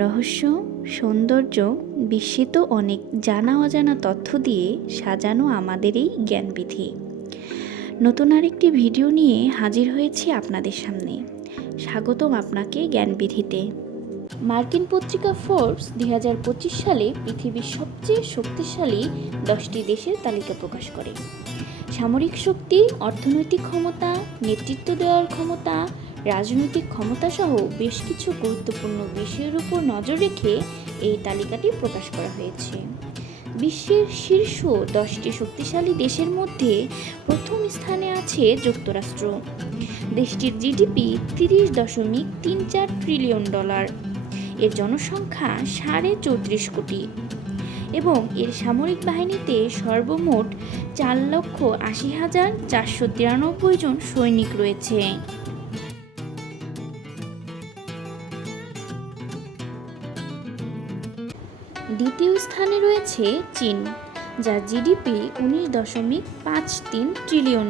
রহস্য, সৌন্দর্য, বিস্মিত অনেক জানা অজানা তথ্য দিয়ে সাজানো আমাদের এই জ্ঞানবিধি। নতুন আরেকটি ভিডিও নিয়ে হাজির হয়েছি আপনাদের সামনে। স্বাগতম আপনাকে জ্ঞানবিধিতে। মার্কিন পত্রিকা ফোর্বস 2025 সালে পৃথিবীর সবচেয়ে শক্তিশালী 10টি দেশের তালিকা প্রকাশ করে। সামরিক শক্তি, অর্থনৈতিক ক্ষমতা, নেতৃত্ব দেওয়ার ক্ষমতা, রাজনৈতিক ক্ষমতা সহ বেশ কিছু গুরুত্বপূর্ণ বিষয়ের উপর নজর রেখে এই তালিকাটি প্রকাশ করা হয়েছে। বিশ্বের শীর্ষ 10টি শক্তিশালী দেশের মধ্যে প্রথম স্থানে আছে যুক্তরাষ্ট্র। দেশটির জিডিপি $30.34 ট্রিলিয়ন, এর জনসংখ্যা 34.5 কোটি এবং এর সামরিক বাহিনীতে সর্বমোট 4,80,493 জন সৈনিক রয়েছে। দ্বিতীয় স্থানে রয়েছে চীন, যার জিডিপি $19.53 ট্রিলিয়ন।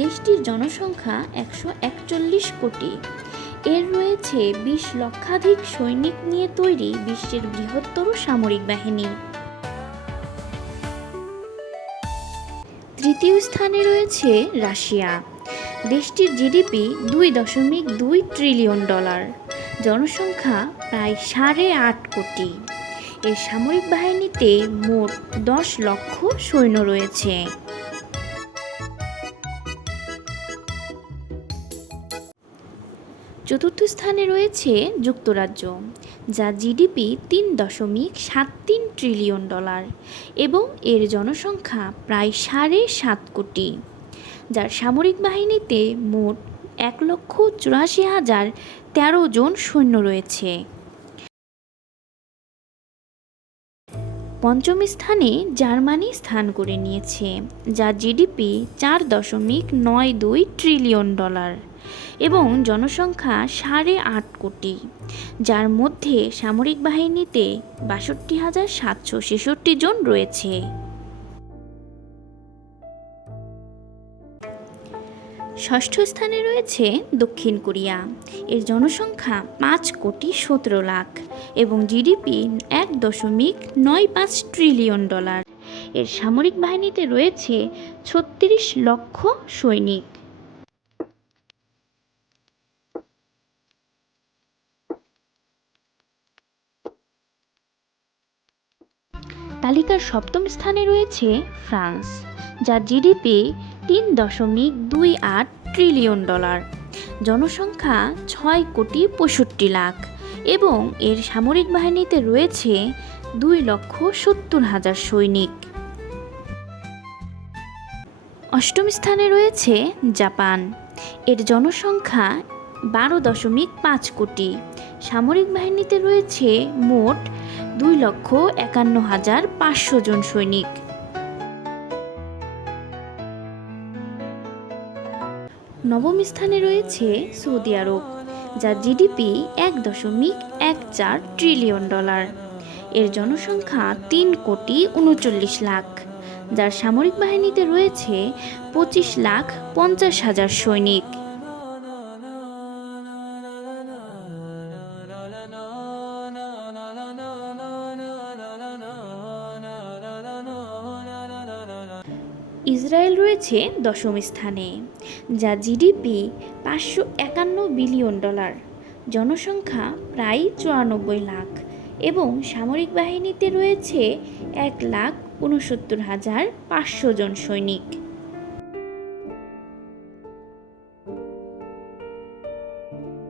দেশটির জনসংখ্যা 141 কোটি। এর রয়েছে 20 লক্ষাধিক সৈনিক নিয়ে তৈরি বিশ্বের বৃহত্তর সামরিক বাহিনী। তৃতীয় স্থানে রয়েছে রাশিয়া। দেশটির জিডিপি $2.2 ট্রিলিয়ন, জনসংখ্যা প্রায় 8.5 কোটি। এর সামরিক বাহিনীতে মোট 10 লক্ষ সৈন্য রয়েছে। চতুর্থ স্থানে রয়েছে যুক্তরাজ্য, যা জিডিপি $3.73 ট্রিলিয়ন এবং এর জনসংখ্যা প্রায় 7.5 কোটি, যার সামরিক বাহিনীতে মোট 1,84,013 জন সৈন্য রয়েছে। পঞ্চম স্থানে জার্মানি স্থান করে নিয়েছে, যার জিডিপি $4.92 ট্রিলিয়ন এবং জনসংখ্যা 8.5 কোটি, যার মধ্যে সামরিক বাহিনীতে 62,766 জন রয়েছে। ষষ্ঠ স্থানে রয়েছে দক্ষিণ কোরিয়া। এর জনসংখ্যা 5,17,00,000 এবং জিডিপি $1.95 ট্রিলিয়ন। এর সামরিক বাহিনীতে রয়েছে 36 লক্ষ সৈনিক। তালিকার সপ্তম স্থানে রয়েছে ফ্রান্স, যার জিডিপি $3.28 ট্রিলিয়ন, জনসংখ্যা 6,65,00,000 এবং এর সামরিক বাহিনীতে রয়েছে 2,70,000 সৈনিক। অষ্টম স্থানে রয়েছে জাপান। এর জনসংখ্যা 12.5 কোটি। সামরিক বাহিনীতে রয়েছে মোট 2,51,500 জন সৈনিক। নবম স্থানে রয়েছে সৌদি আরব, যার জিডিপি $1.14 ট্রিলিয়ন, এর জনসংখ্যা 3,39,00,000, যার সামরিক বাহিনীতে রয়েছে 25,50,000 সৈনিক। ইসরায়েল রয়েছে দশম স্থানে, যা জিডিপি $551 বিলিয়ন, জনসংখ্যা প্রায় 94 লাখ এবং সামরিক বাহিনীতে রয়েছে 1,69,500 জন সৈনিক।